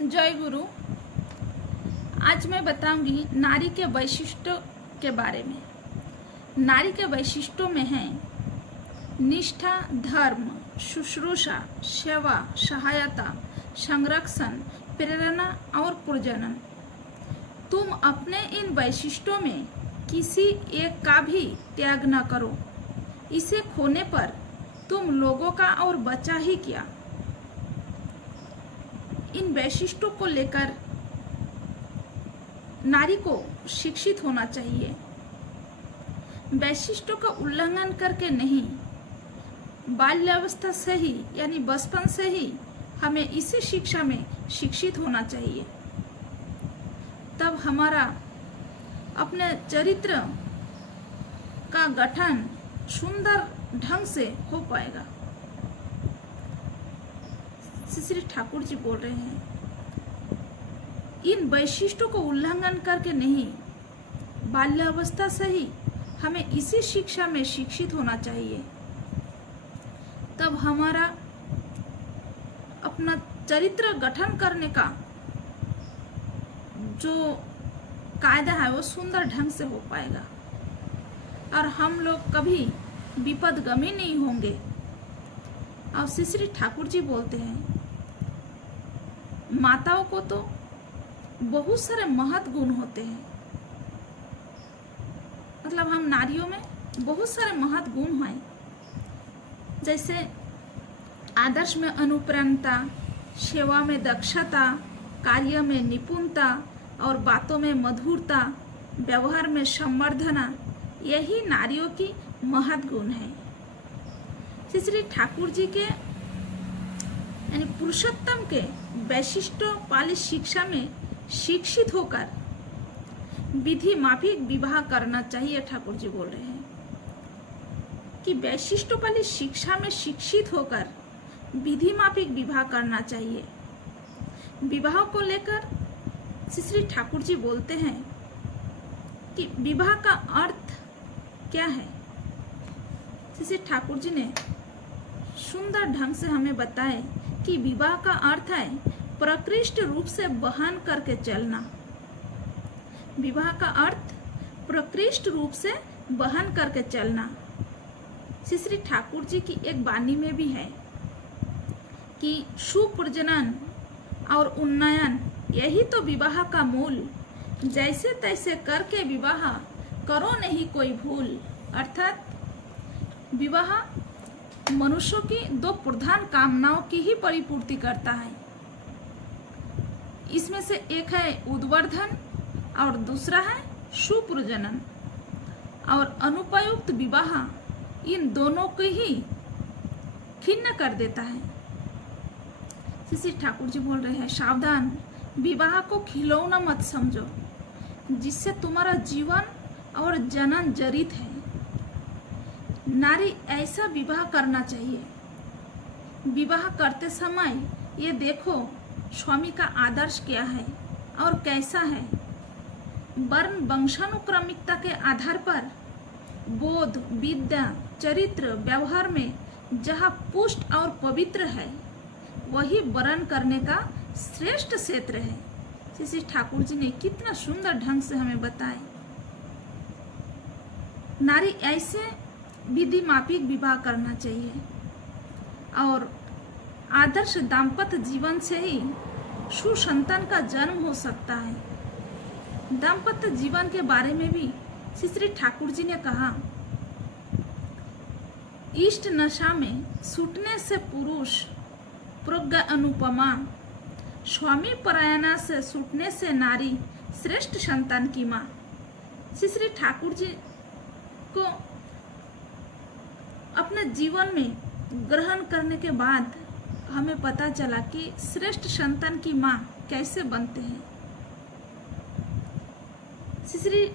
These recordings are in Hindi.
जय गुरु। आज मैं बताऊंगी नारी के वैशिष्ट्यों के बारे में। नारी के वैशिष्ट्यों में है निष्ठा, धर्म, शुश्रूषा, सेवा, सहायता, संरक्षण, प्रेरणा और प्रजनन। तुम अपने इन वैशिष्ट्यों में किसी एक का भी त्याग न करो। इसे खोने पर तुम लोगों का और बचा ही क्या। इन वैशिष्ट्यों को लेकर नारी को शिक्षित होना चाहिए। वैशिष्ट्यों का उल्लंघन करके नहीं, बाल्यावस्था से ही यानी बचपन से ही हमें इसी शिक्षा में शिक्षित होना चाहिए। तब हमारा अपने चरित्र का गठन सुंदर ढंग से हो पाएगा। श्री ठाकुर जी बोल रहे हैं, इन वैशिष्ट्यों को उल्लंघन करके नहीं, बाल्यावस्था से ही हमें इसी शिक्षा में शिक्षित होना चाहिए। तब हमारा अपना चरित्र गठन करने का जो कायदा है वो सुंदर ढंग से हो पाएगा और हम लोग कभी विपदगामी नहीं होंगे। और श्री ठाकुर जी बोलते हैं, माताओं को तो बहुत सारे महत् गुण होते हैं। मतलब हम नारियों में बहुत सारे महत् गुण हैं, जैसे आदर्श में अनुप्रेरणता, सेवा में दक्षता, कार्य में निपुणता और बातों में मधुरता, व्यवहार में संवर्धना। यही नारियों की महत् गुण है। श्री ठाकुर जी के यानी पुरुषोत्तम के वैशिष्ट्यों वाली शिक्षा में शिक्षित होकर विधि माफिक विवाह करना चाहिए। ठाकुर जी बोल रहे हैं कि वैशिष्ट्यों वाली शिक्षा में शिक्षित होकर विधि माफिक विवाह करना चाहिए। विवाह को लेकर श्री ठाकुर जी बोलते हैं कि विवाह का अर्थ क्या है। श्री ठाकुर जी ने सुंदर ढंग से हमें बताए कि विवाह का अर्थ है प्रकृष्ट रूप से बहन करके चलना। विवाह का अर्थ प्रकृष्ट रूप से बहन करके चलना। श्री ठाकुर जी की एक वाणी में भी है कि सुप्रजनन और उन्नयन यही तो विवाह का मूल। जैसे तैसे करके विवाह करो नहीं कोई भूल। अर्थात विवाह मनुष्यों की दो प्रधान कामनाओं की ही परिपूर्ति करता है। इसमें से एक है उद्वर्धन और दूसरा है सुप्रजनन। और अनुपयुक्त विवाह इन दोनों को ही खिन्न कर देता है। श्री ठाकुर जी बोल रहे हैं, सावधान, विवाह को खिलौना मत समझो जिससे तुम्हारा जीवन और जनन जड़ित है। नारी ऐसा विवाह करना चाहिए, विवाह करते समय ये देखो स्वामी का आदर्श क्या है और कैसा है। वर्ण वंशानुक्रमिकता के आधार पर बोध, विद्या, चरित्र, व्यवहार में जहाँ पुष्ट और पवित्र है वही वर्ण करने का श्रेष्ठ क्षेत्र है। श्री ठाकुर जी ने कितना सुंदर ढंग से हमें बताया। नारी ऐसे विधि माफिक विवाह करना चाहिए और आदर्श दाम्पत्य जीवन से ही सुसंतान का जन्म हो सकता है। दाम्पत्य जीवन के बारे में भी श्री ठाकुर जी ने कहा, इष्ट नशा में छूटने से पुरुष प्रज्ञा अनुपमा, स्वामी परायणा से छूटने से नारी श्रेष्ठ संतान की माँ। श्री ठाकुर जी को अपने जीवन में ग्रहण करने के बाद हमें पता चला कि श्रेष्ठ संतान की माँ कैसे बनते हैं। श्री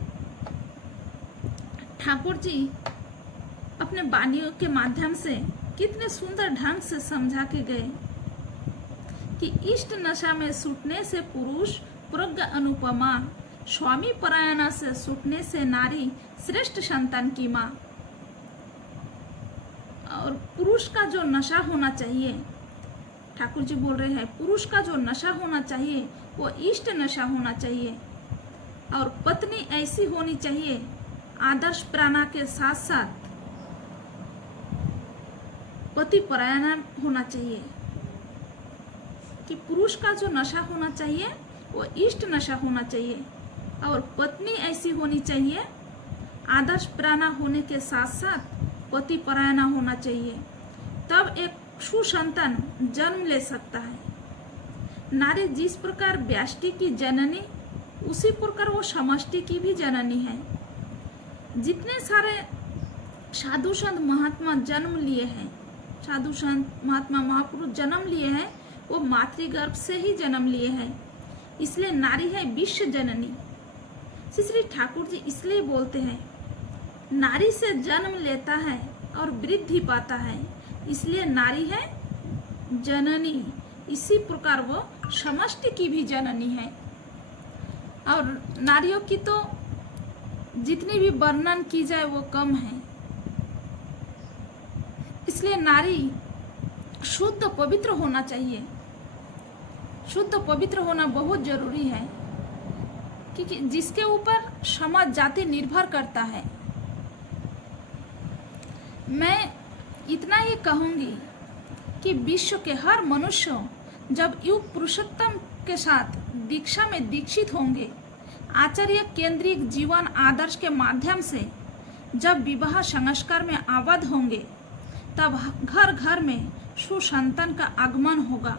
ठाकुर जी अपने वाणियों के माध्यम से कितने सुंदर ढंग से समझा के गए कि इष्ट नशा में छूटने से पुरुष प्रज्ञा अनुपमा, स्वामी परायणा से छूटने से नारी श्रेष्ठ संतान की माँ। और पुरुष का जो नशा होना चाहिए ठाकुर जी बोल रहे हैं पुरुष का जो नशा होना चाहिए वो इष्ट नशा होना चाहिए, और पत्नी ऐसी होनी चाहिए आदर्श प्राणा के साथ साथ पति परायण होना चाहिए। कि पुरुष का जो नशा होना चाहिए वो इष्ट नशा होना चाहिए, और पत्नी ऐसी होनी चाहिए आदर्श प्राणा होने के साथ साथ पति परायण होना चाहिए। तब एक सुसंतान जन्म ले सकता है। नारी जिस प्रकार व्यष्टि की जननी, उसी प्रकार वो समष्टि की भी जननी है। जितने सारे साधु संत महात्मा जन्म लिए हैं, साधु संत महात्मा महापुरुष जन्म लिए हैं, वो मातृगर्भ से ही जन्म लिए हैं। इसलिए नारी है विश्व जननी। श्री ठाकुर जी इसलिए बोलते हैं नारी से जन्म लेता है और वृद्धि पाता है, इसलिए नारी है जननी। इसी प्रकार वो समष्टि की भी जननी है। और नारियों की तो जितनी भी वर्णन की जाए वो कम है। इसलिए नारी शुद्ध पवित्र होना चाहिए। शुद्ध पवित्र होना बहुत जरूरी है, क्योंकि जिसके ऊपर समाज जाति निर्भर करता है। मैं इतना ही कहूंगी कि विश्व के हर मनुष्य जब युग पुरुषोत्तम के साथ दीक्षा में दीक्षित होंगे, आचार्य केंद्रित जीवन आदर्श के माध्यम से जब विवाह संस्कार में आबद्ध होंगे, तब घर घर में सुसंतान का आगमन होगा।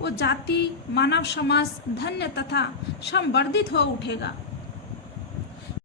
वो जाति मानव समाज धन्य तथा संवर्धित हो उठेगा।